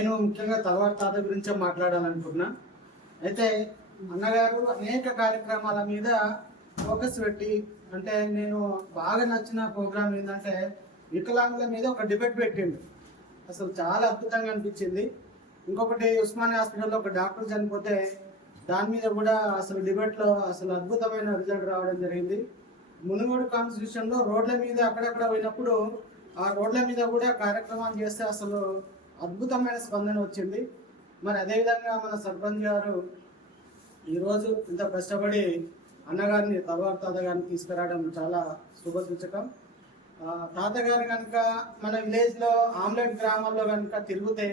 నేను ముఖ్యంగా తలవారి తాత గురించే మాట్లాడాలనుకున్నా. అయితే అన్నగారు అనేక కార్యక్రమాల మీద ఫోకస్ పెట్టి, అంటే నేను బాగా నచ్చిన ప్రోగ్రామ్ ఏంటంటే వికలాంగుల మీద ఒక డిబేట్ పెట్టిండు. అసలు చాలా అద్భుతంగా అనిపించింది. ఇంకొకటి ఉస్మానియా హాస్పిటల్లో ఒక డాక్టర్ చనిపోతే దాని మీద కూడా అసలు డిబేట్లో అసలు అద్భుతమైన రిజల్ట్ రావడం జరిగింది. మునుగోడు కాన్స్టిట్యూషన్లో రోడ్ల మీద అక్కడక్కడ పోయినప్పుడు ఆ రోడ్ల మీద కూడా కార్యక్రమాలు చేస్తే అసలు అద్భుతమైన స్పందన వచ్చింది. మరి అదేవిధంగా మన సర్పంచ్ గారు ఈరోజు ఇంత కష్టపడి అన్నగారిని తలవారి తాతగారిని తీసుకురావడం చాలా శుభసూచకం. తాతగారు కనుక మన విలేజ్లో ఆమ్లెట్ గ్రామాల్లో కనుక తిరిగితే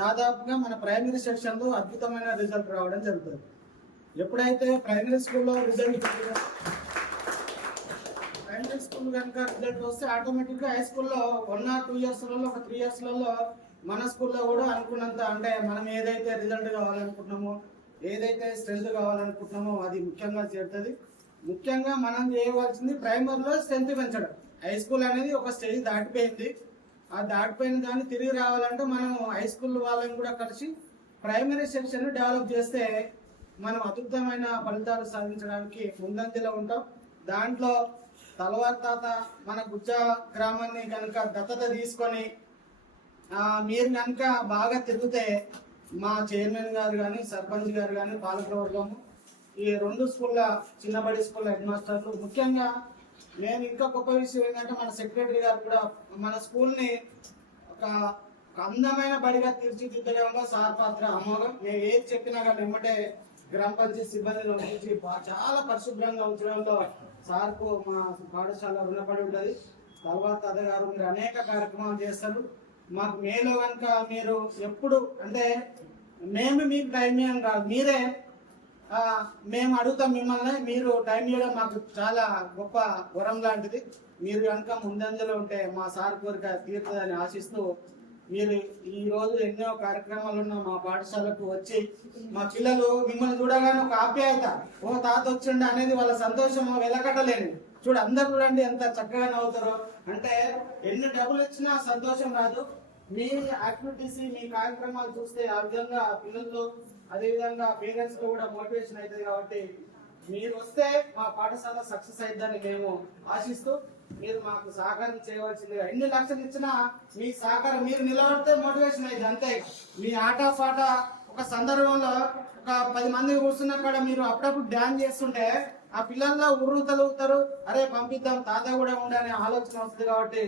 దాదాపుగా మన ప్రైమరీ సెక్షన్లో అద్భుతమైన రిజల్ట్ రావడం జరుగుతుంది. ఎప్పుడైతే ప్రైమరీ స్కూల్లో రిజల్ట్ కనుక రిజల్ట్ వస్తే ఆటోమేటిక్గా హై స్కూల్లో 1 or 2 yearsలలో ఒక 3 yearsలలో మన స్కూల్లో కూడా అనుకున్నంత, అంటే మనం ఏదైతే రిజల్ట్ కావాలనుకుంటున్నామో, ఏదైతే స్ట్రెంత్ కావాలనుకుంటున్నామో అది ముఖ్యంగా చేరుతుంది. ముఖ్యంగా మనం చేయవలసింది ప్రైమరీలో స్ట్రెంత్ పెంచడం. హై స్కూల్ అనేది ఒక స్టేజ్ దాటిపోయింది. ఆ దాటిపోయిన దాన్ని తిరిగి రావాలంటే మనం హై స్కూల్ వాళ్ళని కూడా కలిసి ప్రైమరీ సెక్షన్ డెవలప్ చేస్తే మనం అద్భుతమైన ఫలితాలు సాధించడానికి ముందంజలో ఉంటాం. దాంట్లో తలవారి తాత మన గుజ్జ గ్రామాన్ని కనుక దత్తత తీసుకొని మీరు కనుక బాగా తిరిగితే మా చైర్మన్ గారు కానీ, సర్పంచ్ గారు కానీ, పాలకవర్గము, ఈ 2 స్కూళ్ళ చిన్నబడి స్కూల్ హెడ్ మాస్టర్లు, ముఖ్యంగా మేము ఇంకా గొప్ప విషయం ఏంటంటే మన సెక్రటరీ గారు కూడా మన స్కూల్ని ఒక అందమైన బడిగా తీర్చిదిద్దడంలో సార్ పాత్ర అమోఘం. మేము ఏది చెప్పినా కానీ వెంబటే గ్రామ పంచాయతీ సిబ్బందిని ఉంచి చాలా పరిశుభ్రంగా ఉంచడంలో సార్కు మా పాఠశాల రుణపడి ఉంటుంది. తలవారి తాత గారు మీరు అనేక కార్యక్రమాలు చేస్తారు. మాకు మేలో కనుక మీరు ఎప్పుడు, అంటే మేము మీకు టైం ఇవ్వం కాదు, మీరే మేము అడుగుతాం మిమ్మల్ని, మీరు టైం ఇవ్వడం మాకు చాలా గొప్ప వరం లాంటిది. మీరు కనుక ముందంజలో ఉంటే మా సార్ కోరిక తీరుతుందని ఆశిస్తూ, మీరు ఈ రోజు ఎన్నో కార్యక్రమాలు ఉన్న మా పాఠశాలకు వచ్చి మా పిల్లలు మిమ్మల్ని చూడగానే ఒక ఆప్యాయత, ఓ తాత వచ్చిండు అనేది వాళ్ళ సంతోషం వెలకట్టలేని. చూడు అందరు చూడండి ఎంత చక్కగా నవ్వుతారో. అంటే ఎన్ని డబ్బులు ఇచ్చినా సంతోషం రాదు. మీ యాక్టివిటీస్, మీ కార్యక్రమాలు చూస్తే ఆ విధంగా పిల్లల్లో, అదేవిధంగా పేరెంట్స్ లో కూడా మోటివేషన్ అవుతుంది. కాబట్టి మీరు వస్తే మా పాఠశాల సక్సెస్ అయిద్దని మేము ఆశిస్తూ, మీరు మాకు సహకారం చేయవలసిందిగా. ఎన్ని లక్షలు ఇచ్చినా మీ సహకారం, మీరు నిలబడితే మోటివేషన్ అయింది అంతే. మీ ఆట పాట ఒక సందర్భంలో ఒక 10 మంది కూర్చున్న కాడ మీరు అప్పుడప్పుడు డ్యాన్స్ చేస్తుంటే ఆ పిల్లల్లో ఉర్రు తలుగుతారు, అరే పంపిద్దాం తాత కూడా ఉండనే ఆలోచన వస్తుంది. కాబట్టి